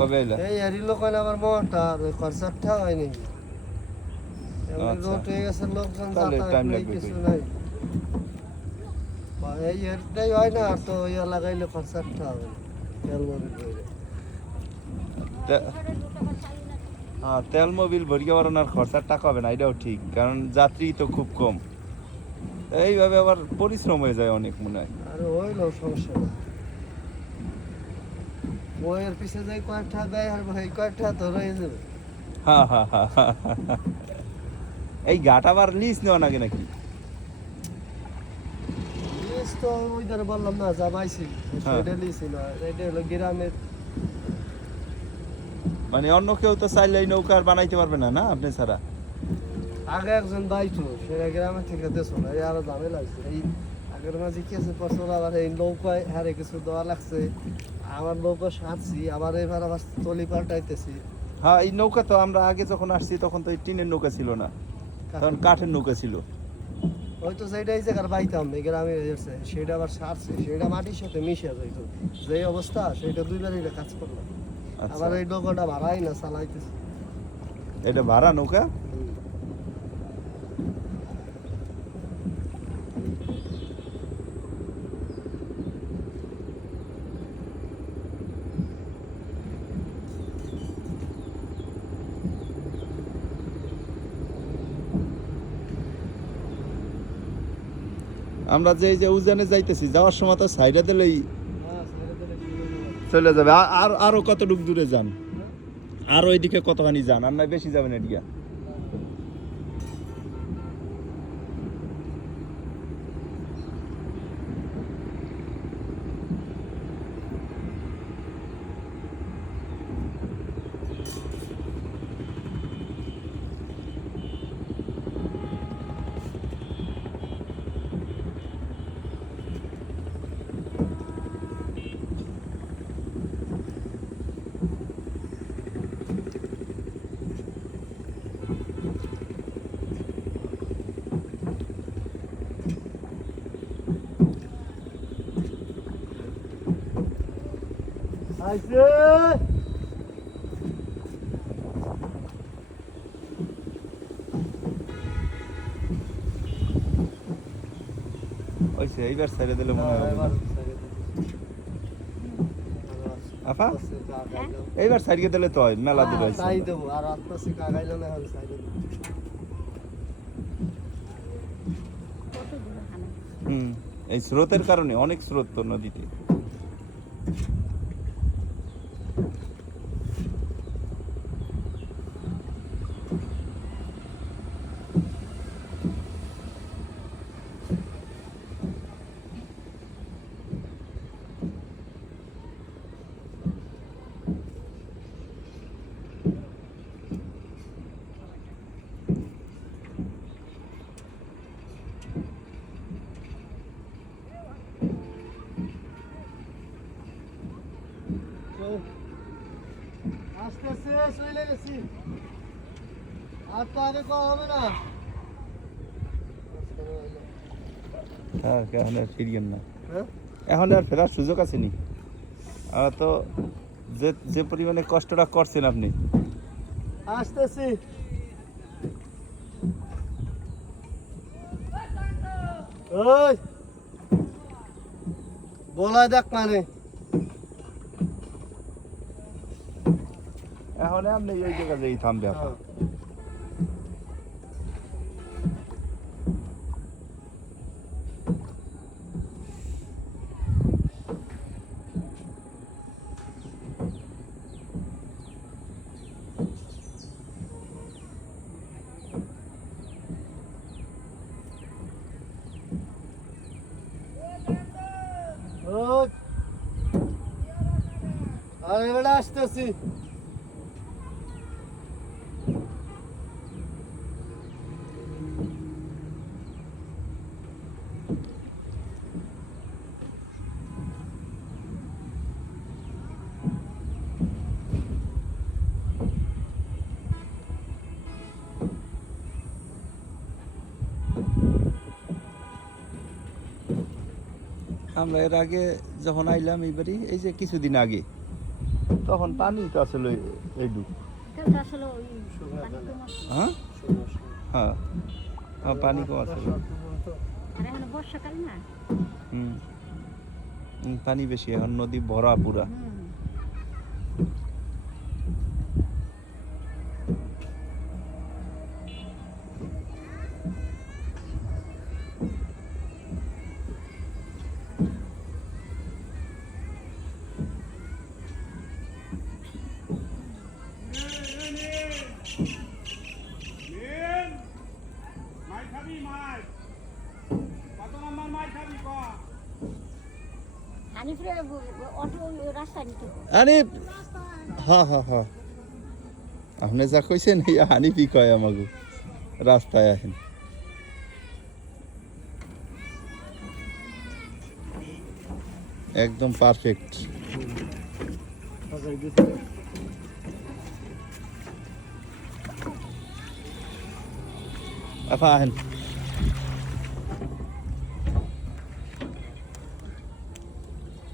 কবে এলা? এই এরিলো কইলে আমার মোটা আর খরচাটা হয় নাকি এমনি রোড হয়ে গেছে লোকজন যাতায়াত নেই কিছু নাই এই এরটাই হয় না আর তো ইয়া লাগাইলে খরচাটা হবে তেল মোবিল বইরে হ্যাঁ তেল মোবিল ভরিয়ে বাড়ানোর খরচার টাকা হবে না এটাও ঠিক কারণ যাত্রী তো খুব কম এইভাবে আবার পরিশ্রম হয়ে যায় অনেক মনে হয় আর হইলো সমস্যা না বইয়ের পিছে যাই কয়েকটা দেয় আর ভাই কয়েকটা তো রয়ে যাবে হ্যাঁ হ্যাঁ হ্যাঁ হ্যাঁ এই ঘাট আবার লিজ নেওয়া নাকি নাকি লিস তো ওই ধরে বললাম না যা পাইছি সেটা লিসি না এটা হলো গ্রামের মানে অন্য কেউ তো চাইলে এই নৌকা আর বানাইতে পারবে না না আপনি ছাড়া আগে একজন বাইতো সেটা গ্রামের থেকে দেশ না এই আরো ঝামেলা লাগছে এই আগের মাঝে কি আছে বছর আবার এই নৌকায় হারে কিছু দেওয়া লাগছে আমার নৌকা সারছি আবার এবার আবার তলি পাল্টাইতেছি হ্যাঁ এই নৌকা তো আমরা আগে যখন আসছি তখন তো এই টিনের নৌকা ছিল না তখন কাঠের নৌকা ছিল হয়তো সেইটাই জায়গার বাইতাম এই গ্রামে এসে সেটা আবার সারছে সেটা মাটির সাথে মিশে যাইত যে অবস্থা সেটা দুইবার এটা কাজ করলাম আবার এই নৌকাটা ভাড়াই না চালাইতেছে এটা ভাড়া নৌকা আমরা যে উজানে যাইতেছি যাওয়ার সময় তো সাইডে দিলেই চলে যাবে আর আরো কতটুকু দূরে যান আর ওইদিকে কতখানি যান আর নয় বেশি যাবেন এদিকে আইছে ওইসে এইবার ছেড়ে দিলে মনে হয় আফা এইবার সাইডে দিলে তো হয় মেলা দূর হয়েছে তাই দেবো আর আত্মসি কাগাইলো না হল সাইডে এই স্রোতের কারণে অনেক স্রোত তো নদীতে আস্তে আস্তে চলে গেছি আর তো আগে কম হবে না হ্যাঁ এখন আর ফিরিয়েন না হ্যাঁ এখন আর ফেরার সুযোগ আছে নি তো যে যে পরিমাণে কষ্টটা করছেন আপনি আসতেছি ওই বলাই দেখ মানে এখন আপনি এই জায়গায় থামবে আপনার আরে বেটা আসতেছি আমরা এর আগে যখন আইলাম এইবারই এই যে কিছুদিন আগে তখন পানি তো আসলে এইটুক তাহলে আসলে ওই পানি কম আছে। হ্যাঁ হ্যাঁ হ্যাঁ পানি কম আছে আর এখন বর্ষাকাল না। হুম পানি বেশি এখন নদী ভরা পুরা হুম। হানিফরে অটো রাস্তায় নিতে হবে। আরে হ্যাঁ হ্যাঁ হ্যাঁ আপনি যা কইছেন এই হানিফি কয় আমাকে রাস্তায় আহেন একদম পারফেক্ট আফা আহেন